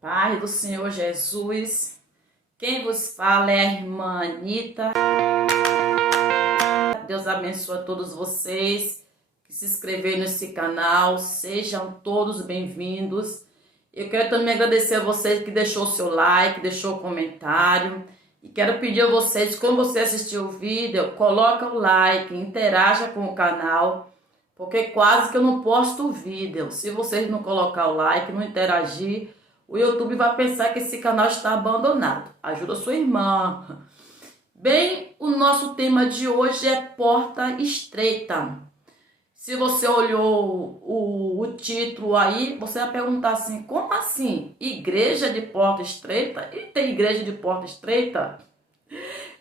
Pai do Senhor Jesus, quem vos fala é a irmã Anitta. Deus abençoe a todos vocês que se inscreveram nesse canal, sejam todos bem-vindos. Eu quero também agradecer a vocês que deixou o seu like, deixou o comentário. E quero pedir a vocês, quando você assistir o vídeo, coloca o like, interaja com o canal, porque quase que eu não posto o vídeo. Se vocês não colocar o like, não interagir, o YouTube vai pensar que esse canal está abandonado. Ajuda a sua irmã. Bem, o nosso tema de hoje é porta estreita. Se você olhou o título aí, você vai perguntar assim, como assim? Igreja de porta estreita? E tem igreja de porta estreita?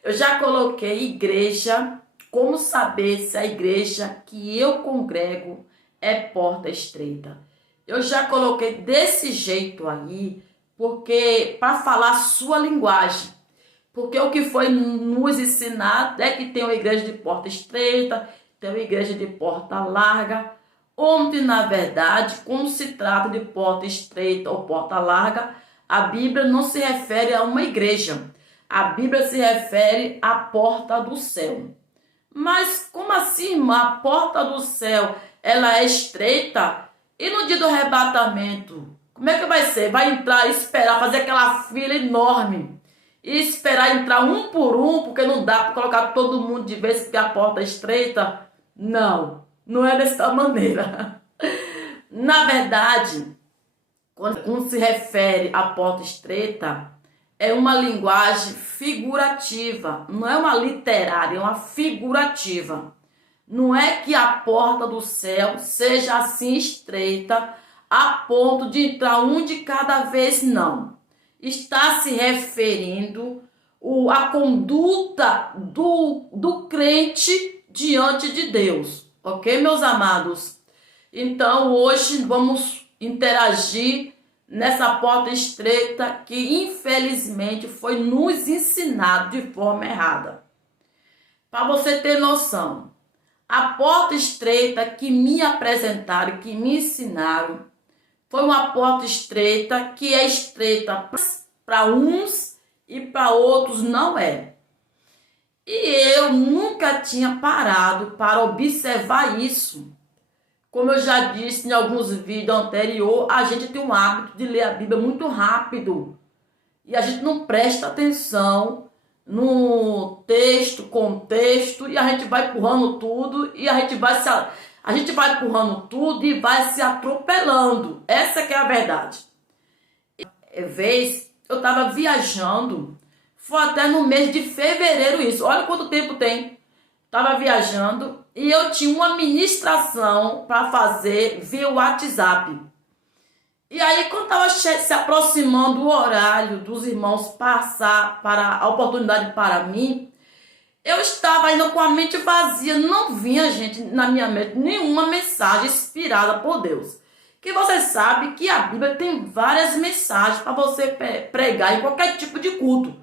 Eu já coloquei igreja, como saber se a igreja que eu congrego é porta estreita. Eu já coloquei desse jeito aí, porque para falar a sua linguagem. Porque o que foi nos ensinado é que tem uma igreja de porta estreita, tem uma igreja de porta larga, onde na verdade, quando se trata de porta estreita ou porta larga, a Bíblia não se refere a uma igreja. A Bíblia se refere à porta do céu. Mas como assim, irmã? A porta do céu, ela é estreita? E no dia do arrebatamento, como é que vai ser? Vai entrar, esperar, fazer aquela fila enorme e esperar entrar um por um, porque não dá para colocar todo mundo de vez porque a porta é estreita? Não, não é dessa maneira. Na verdade, quando se refere à porta estreita, é uma linguagem figurativa, não é uma literária, é uma figurativa. Não é que a porta do céu seja assim estreita a ponto de entrar um de cada vez, não. Está se referindo à conduta do crente diante de Deus. Ok, meus amados? Então, hoje vamos interagir nessa porta estreita que, infelizmente, foi nos ensinado de forma errada. Para você ter noção, a porta estreita que me apresentaram, que me ensinaram, foi uma porta estreita que é estreita para uns e para outros não é. E eu nunca tinha parado para observar isso. Como eu já disse em alguns vídeos anteriores, a gente tem um hábito de ler a Bíblia muito rápido. E a gente não presta atenção no texto, contexto, e a gente vai empurrando tudo, e a gente vai empurrando tudo e vai se atropelando. Essa que é a verdade. Vez eu estava viajando, foi até no mês de fevereiro isso. Olha quanto tempo tem. Estava viajando e eu tinha uma ministração para fazer via WhatsApp. E aí, quando estava se aproximando o horário dos irmãos passar para a oportunidade para mim, eu estava ainda com a mente vazia. Não vinha, gente, na minha mente nenhuma mensagem inspirada por Deus. Que você sabe que a Bíblia tem várias mensagens para você pregar em qualquer tipo de culto.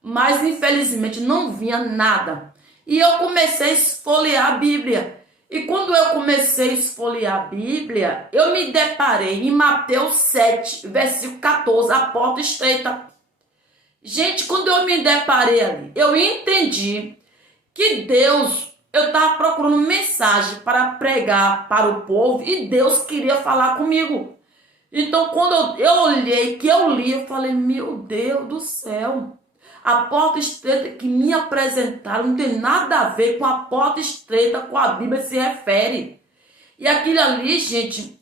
Mas, infelizmente, não vinha nada. E eu comecei a esfolhear a Bíblia. E quando eu comecei a esfolhear a Bíblia, eu me deparei em Mateus 7, versículo 14, a porta estreita. Gente, quando eu me deparei ali, eu entendi que Deus, eu estava procurando mensagem para pregar para o povo e Deus queria falar comigo. Então, quando eu olhei, que eu li, eu falei, meu Deus do céu. A porta estreita que me apresentaram não tem nada a ver com a porta estreita com a Bíblia se refere. E aquilo ali, gente,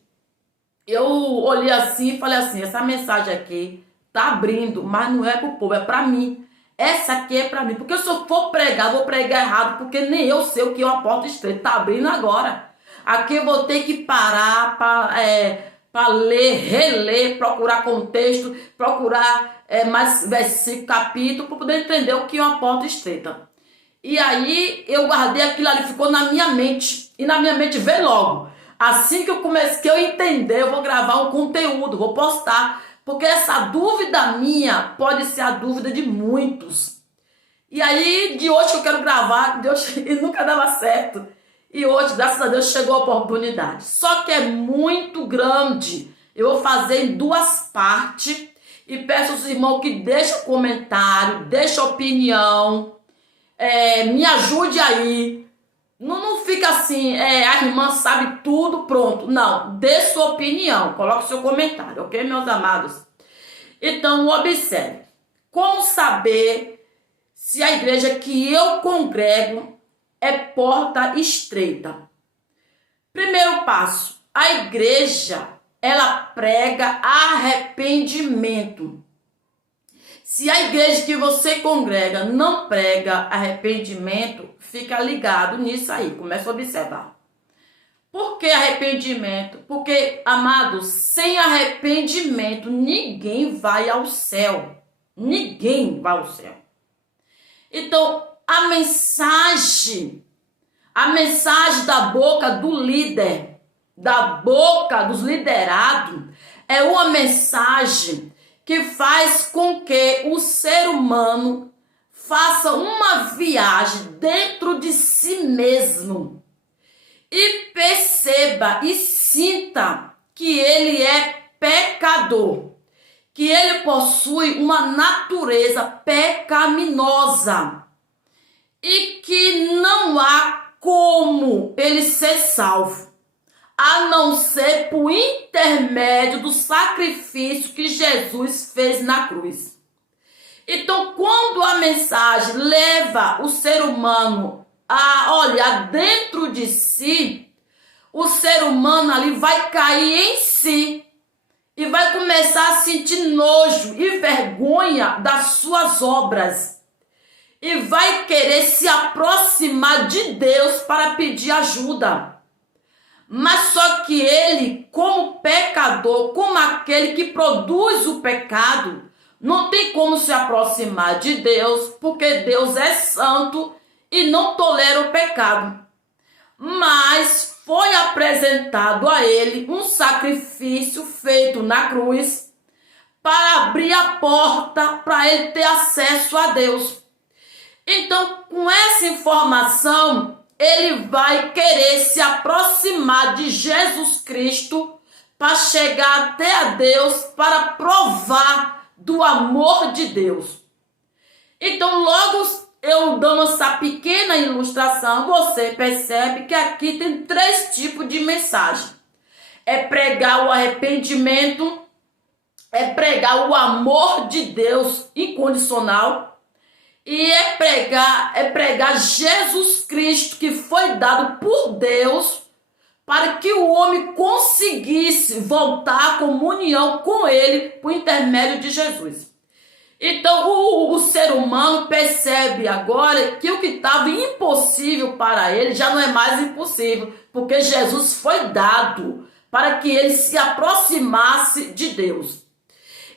eu olhei assim e falei assim, essa mensagem aqui tá abrindo, mas não é pro povo, é para mim. Essa aqui é para mim, porque se eu for pregar, vou pregar errado, porque nem eu sei o que é uma porta estreita, tá abrindo agora. Aqui eu vou ter que parar para ler, reler, procurar contexto, procurar mais versículo, capítulo, para poder entender o que é uma porta estreita. E aí eu guardei aquilo ali, ficou na minha mente. E na minha mente veio logo. Assim que eu comecei, que eu entender, eu vou gravar um conteúdo, vou postar. Porque essa dúvida minha pode ser a dúvida de muitos. E aí, de hoje que eu quero gravar, Deus, e nunca dava certo. E hoje, graças a Deus, chegou a oportunidade. Só que é muito grande. Eu vou fazer em duas partes. E peço aos irmãos que deixem comentário, deixem opinião, me ajude aí. Não fica assim, a irmã sabe tudo, pronto. Não, dê sua opinião, coloque seu comentário, ok, meus amados? Então, observe. Como saber se a igreja que eu congrego é porta estreita? Primeiro passo, a igreja, ela prega arrependimento. Se a igreja que você congrega não prega arrependimento, fica ligado nisso aí, começa a observar. Por que arrependimento? Porque, amados, sem arrependimento, ninguém vai ao céu. Ninguém vai ao céu. Então, a mensagem da boca do líder, da boca dos liderados, é uma mensagem que faz com que o ser humano faça uma viagem dentro de si mesmo e perceba e sinta que ele é pecador, que ele possui uma natureza pecaminosa e que não há como ele ser salvo, a não ser por intermédio do sacrifício que Jesus fez na cruz. Então, quando a mensagem leva o ser humano a olhar dentro de si, o ser humano ali vai cair em si e vai começar a sentir nojo e vergonha das suas obras e vai querer se aproximar de Deus para pedir ajuda. Mas só que ele, como pecador, como aquele que produz o pecado, não tem como se aproximar de Deus, porque Deus é santo e não tolera o pecado. Mas foi apresentado a ele um sacrifício feito na cruz para abrir a porta para ele ter acesso a Deus. Então, com essa informação, ele vai querer se aproximar de Jesus Cristo para chegar até a Deus, para provar do amor de Deus. Então, logo eu dando essa pequena ilustração, você percebe que aqui tem 3 tipos de mensagem. É pregar o arrependimento, é pregar o amor de Deus incondicional, e é pregar Jesus Cristo, que foi dado por Deus para que o homem conseguisse voltar à comunhão com ele por intermédio de Jesus. Então o ser humano percebe agora que o que estava impossível para ele já não é mais impossível, porque Jesus foi dado para que ele se aproximasse de Deus.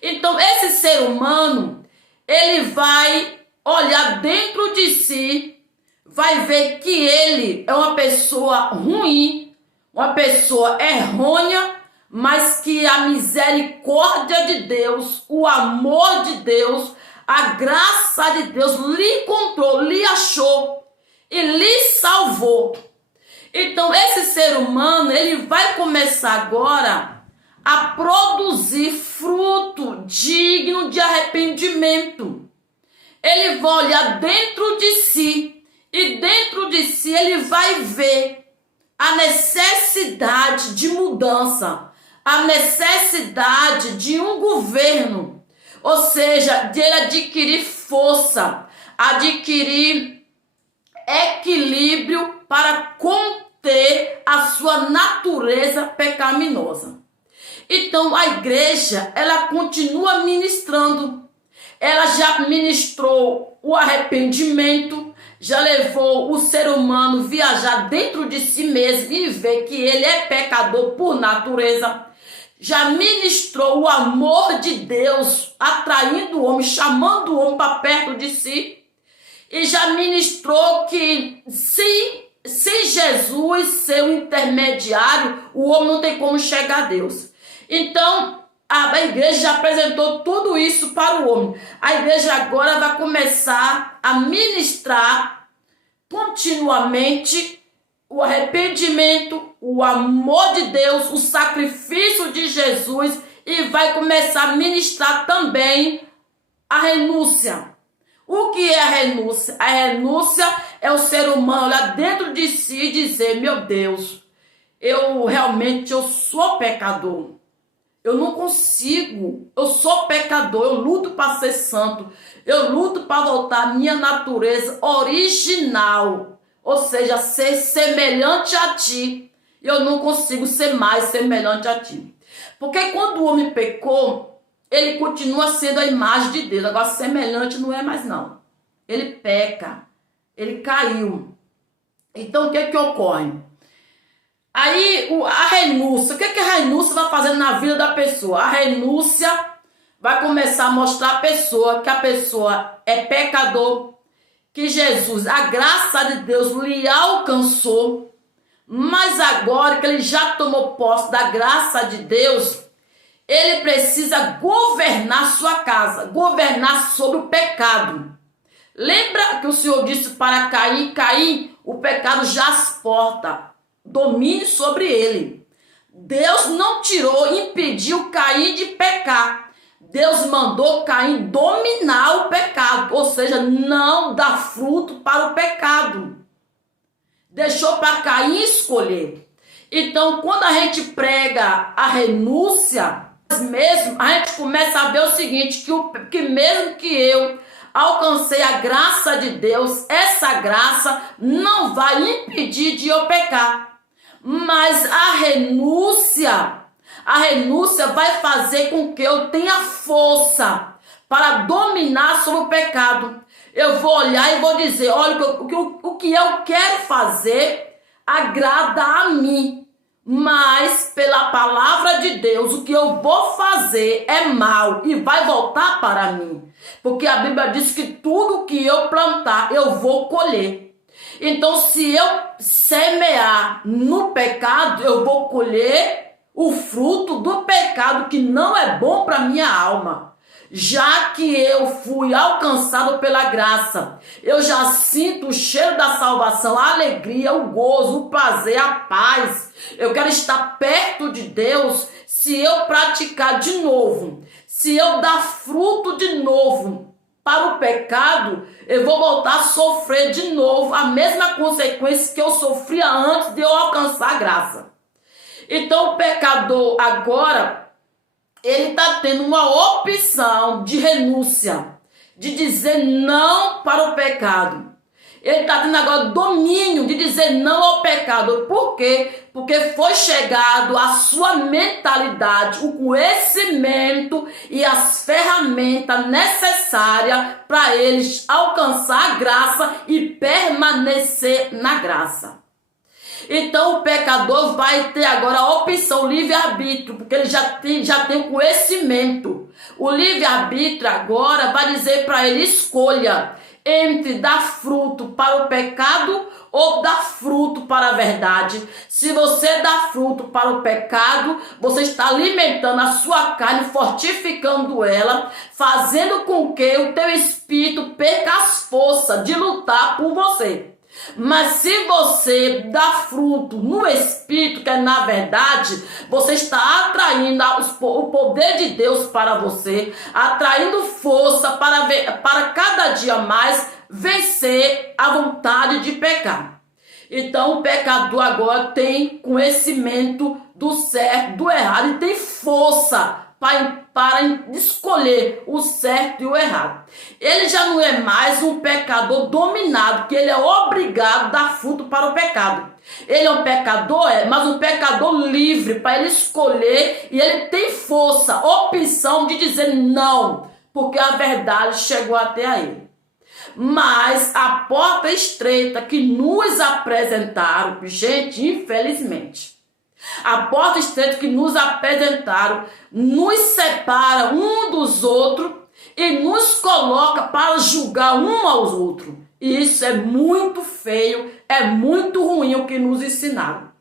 Então esse ser humano, ele vai olhar dentro de si, vai ver que ele é uma pessoa ruim, uma pessoa errônea, mas que a misericórdia de Deus, o amor de Deus, a graça de Deus lhe encontrou, lhe achou e lhe salvou. Então esse ser humano, ele vai começar agora a produzir fruto digno de arrependimento. Ele vai olhar dentro de si e dentro de si ele vai ver a necessidade de mudança, a necessidade de um governo, ou seja, de ele adquirir força, adquirir equilíbrio para conter a sua natureza pecaminosa. Então a igreja, ela continua ministrando. Ela já ministrou o arrependimento, já levou o ser humano viajar dentro de si mesmo e ver que ele é pecador por natureza. Já ministrou o amor de Deus, atraindo o homem, chamando o homem para perto de si. E já ministrou que sem Jesus ser o intermediário, o homem não tem como chegar a Deus. Então, a igreja já apresentou tudo isso para o homem. A igreja agora vai começar a ministrar continuamente o arrependimento, o amor de Deus, o sacrifício de Jesus e vai começar a ministrar também a renúncia. O que é a renúncia? A renúncia é o ser humano olhar dentro de si e dizer: meu Deus, eu sou pecador. Eu não consigo, eu sou pecador, eu luto para ser santo, eu luto para voltar à minha natureza original, ou seja, ser semelhante a ti. Eu não consigo ser mais semelhante a ti. Porque quando o homem pecou, ele continua sendo a imagem de Deus. Agora, semelhante não é mais não. Ele peca, ele caiu. Então, o que que ocorre? Aí, a renúncia. O que que a renúncia vai fazer na vida da pessoa? A renúncia vai começar a mostrar à pessoa que a pessoa é pecador, que Jesus, a graça de Deus, lhe alcançou, mas agora que ele já tomou posse da graça de Deus, ele precisa governar sua casa, governar sobre o pecado. Lembra que o Senhor disse para Caim: Caim, o pecado já as porta, domine sobre ele. Deus não impediu Caim de pecar. Deus mandou Caim dominar o pecado, ou seja, não dar fruto para o pecado. Deixou para Caim escolher. Então, quando a gente prega a renúncia, mesmo a gente começa a ver o seguinte, que mesmo que eu alcancei a graça de Deus, essa graça não vai impedir de eu pecar. Mas a renúncia vai fazer com que eu tenha força para dominar sobre o pecado. Eu vou olhar e vou dizer: olha, o que eu quero fazer agrada a mim, mas pela palavra de Deus, o que eu vou fazer é mal e vai voltar para mim. Porque a Bíblia diz que tudo que eu plantar, eu vou colher. Então, se eu semear no pecado, eu vou colher o fruto do pecado, que não é bom para minha alma. Já que eu fui alcançado pela graça, eu já sinto o cheiro da salvação, a alegria, o gozo, o prazer, a paz. Eu quero estar perto de Deus. Se eu praticar de novo, se eu dar fruto de novo para o pecado, eu vou voltar a sofrer de novo a mesma consequência que eu sofria antes de eu alcançar a graça. Então o pecador agora, ele está tendo uma opção de renúncia, de dizer não para o pecado. Ele está tendo agora domínio de dizer não ao pecado. Por quê? Porque foi chegado à sua mentalidade o conhecimento e as ferramentas necessárias para eles alcançar a graça e permanecer na graça. Então o pecador vai ter agora a opção livre-arbítrio, porque ele já tem o conhecimento. O livre-arbítrio agora vai dizer para ele: escolha entre dar fruto para o pecado ou dar fruto para a verdade. Se você dá fruto para o pecado, você está alimentando a sua carne, fortificando ela, fazendo com que o teu espírito perca as forças de lutar por você. Mas se você dá fruto no Espírito, que é na verdade, você está atraindo o poder de Deus para você, atraindo força para cada dia mais vencer a vontade de pecar. Então o pecador agora tem conhecimento do certo, do errado, e tem força para escolher o certo e o errado. Ele já não é mais um pecador dominado, que ele é obrigado a dar fruto para o pecado. Ele é um pecador, mas um pecador livre para ele escolher, e ele tem força, opção de dizer não, porque a verdade chegou até a ele. Mas a porta estreita que nos apresentaram, gente, infelizmente, a porta estreita que nos apresentaram nos separa um dos outros e nos coloca para julgar um aos outros. E isso é muito feio, é muito ruim o que nos ensinaram.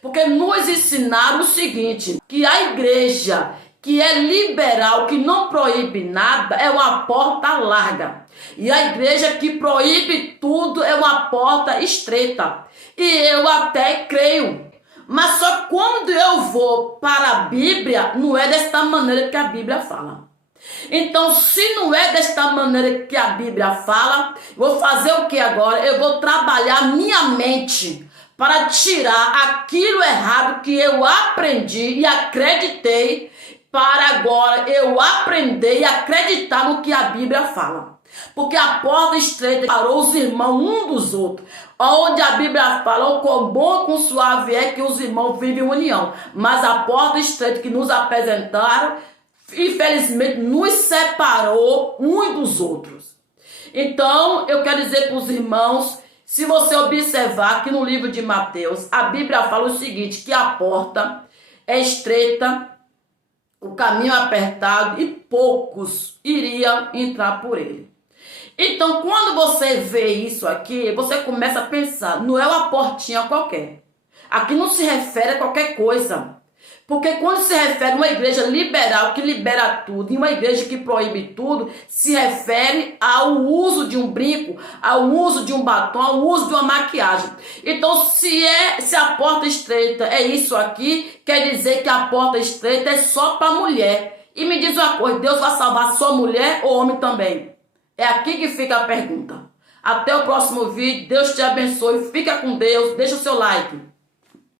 Porque nos ensinaram o seguinte, que a igreja que é liberal, que não proíbe nada, é uma porta larga. E a igreja que proíbe tudo é uma porta estreita. E eu até creio. Mas só quando eu vou para a Bíblia, não é desta maneira que a Bíblia fala. Então, se não é desta maneira que a Bíblia fala, vou fazer o que agora? Eu vou trabalhar minha mente para tirar aquilo errado que eu aprendi e acreditei, para agora eu aprender e acreditar no que a Bíblia fala. Porque a porta estreita parou os irmãos um dos outros. Onde a Bíblia fala, o quão bom com suave é que os irmãos vivem em união. Mas a porta estreita que nos apresentaram, infelizmente, nos separou uns dos outros. Então, eu quero dizer para os irmãos, se você observar que no livro de Mateus, a Bíblia fala o seguinte, que a porta é estreita, o caminho é apertado e poucos iriam entrar por ele. Então, quando você vê isso aqui, você começa a pensar, não é uma portinha qualquer. Aqui não se refere a qualquer coisa. Porque quando se refere a uma igreja liberal que libera tudo e uma igreja que proíbe tudo, se refere ao uso de um brinco, ao uso de um batom, ao uso de uma maquiagem. Então, se a porta estreita é isso aqui, quer dizer que a porta estreita é só para mulher. E me diz uma coisa, Deus vai salvar só mulher ou homem também? É aqui que fica a pergunta. Até o próximo vídeo, Deus te abençoe, fica com Deus, deixa o seu like.